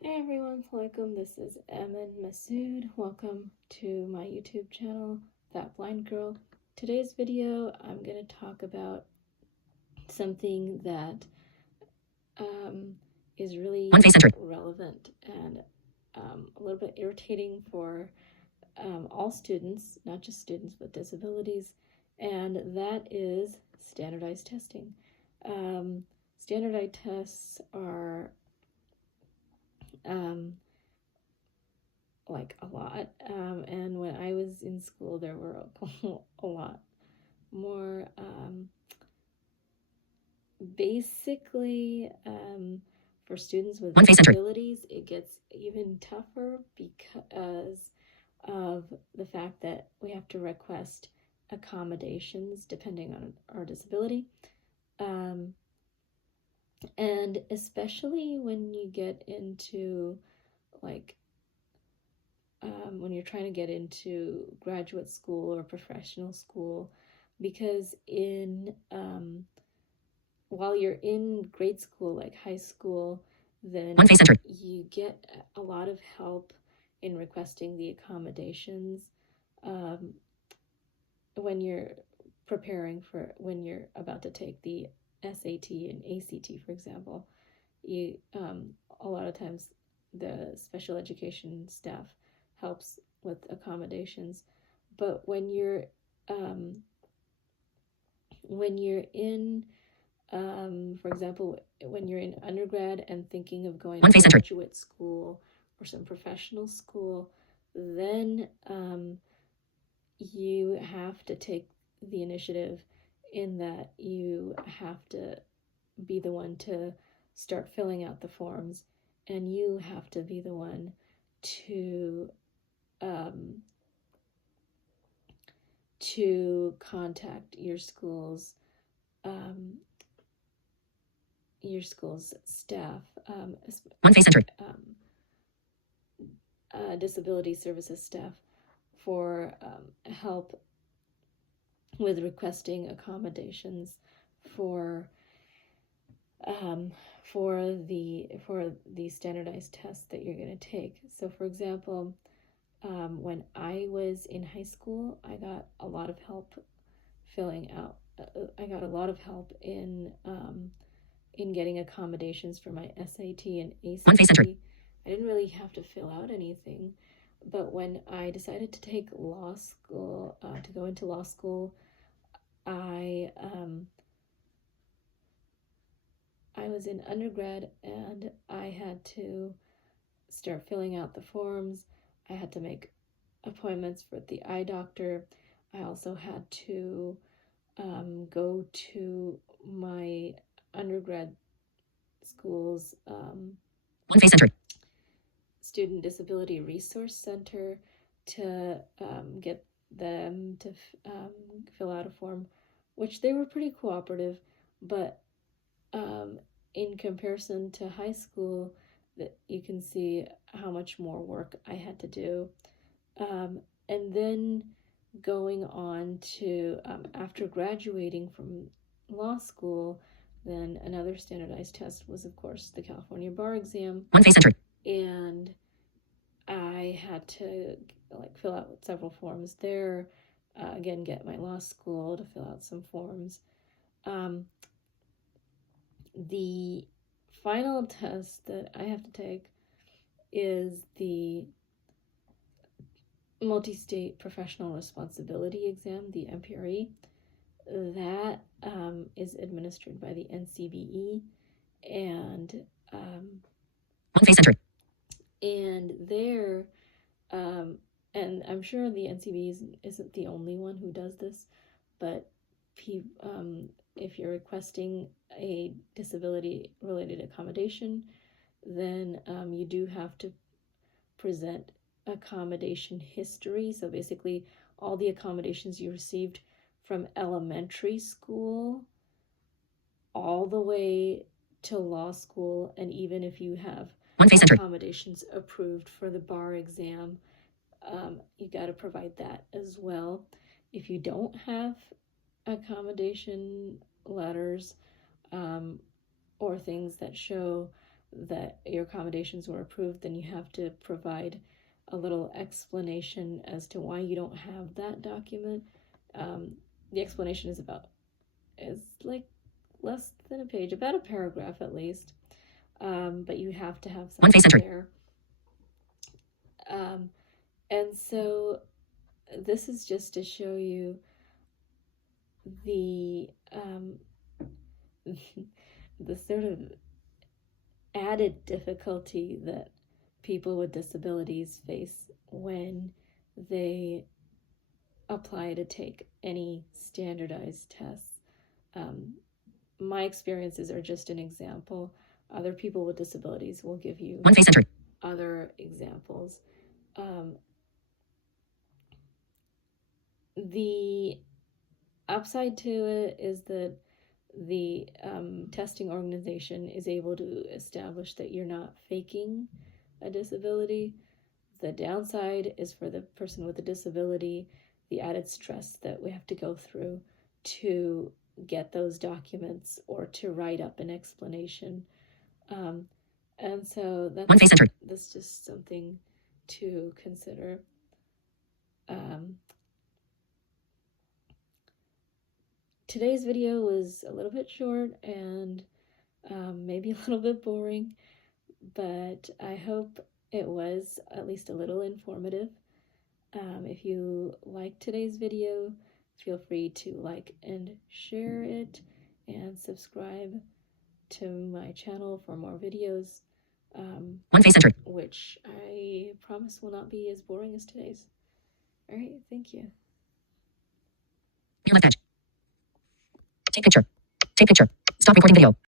Hey everyone, welcome. This is Emin Masood. Welcome to my YouTube channel, That Blind Girl. Today's video, I'm going to talk about something that is really relevant and a little bit irritating for all students, not just students with disabilities, and that is standardized testing. Standardized tests are like a lot, and when I was in school there were a lot more. Basically, for students with disabilities it gets even tougher because of the fact that we have to request accommodations depending on our disability, and especially when you get into like when you're trying to get into graduate school or professional school, because while you're in grade school, like high school, then you get a lot of help in requesting the accommodations when you're when you're about to take the SAT and ACT, for example. You a lot of times the special education staff helps with accommodations, but when you're in for example, when you're in undergrad and thinking of going to graduate school or some professional school, then you have to take the initiative in that you have to be the one to start filling out the forms, and you have to be the one to contact your school's staff, disability services staff, for help with requesting accommodations for the standardized tests that you're going to take. So, for example, when I was in high school, I got a lot of help filling out. I got a lot of help in getting accommodations for my SAT and ACT. I didn't really have to fill out anything, but when I decided to take law school, to go into law school, I was in undergrad and I had to start filling out the forms. I had to make appointments for the eye doctor. I also had to go to my undergrad school's Student Disability Resource Center to get them to fill out a form, which they were pretty cooperative, but in comparison to high school, that you can see how much more work I had to do. And then going on to, after graduating from law school, then another standardized test was, of course, the California bar exam. And I had to fill out several forms there. Again, get my law school to fill out some forms. The final test that I have to take is the Multi-State Professional Responsibility Exam, the MPRE. That is administered by the NCBE, and there, and I'm sure the NCBE isn't the only one who does this, but if you're requesting a disability-related accommodation, then you do have to present accommodation history. So basically, all the accommodations you received from elementary school all the way to law school, and even if you have accommodations approved for the bar exam, you got to provide that as well. If you don't have accommodation letters or things that show that your accommodations were approved, then you have to provide a little explanation as to why you don't have that document. The explanation is like less than a page, about a paragraph at least. But you have to have something there. Um, and so this is just to show you the the sort of added difficulty that people with disabilities face when they apply to take any standardized tests. My experiences are just an example. Other people with disabilities will give you other examples. The upside to it is that the testing organization is able to establish that you're not faking a disability. The downside is for the person with a disability, the added stress that we have to go through to get those documents or to write up an explanation. And so that's just something to consider. Today's video was a little bit short and maybe a little bit boring, but I hope it was at least a little informative. If you liked today's video, feel free to like and share it and subscribe to my channel for more videos, which I promise will not be as boring as today's. All right, thank you. Take picture. Take picture. Stop recording video.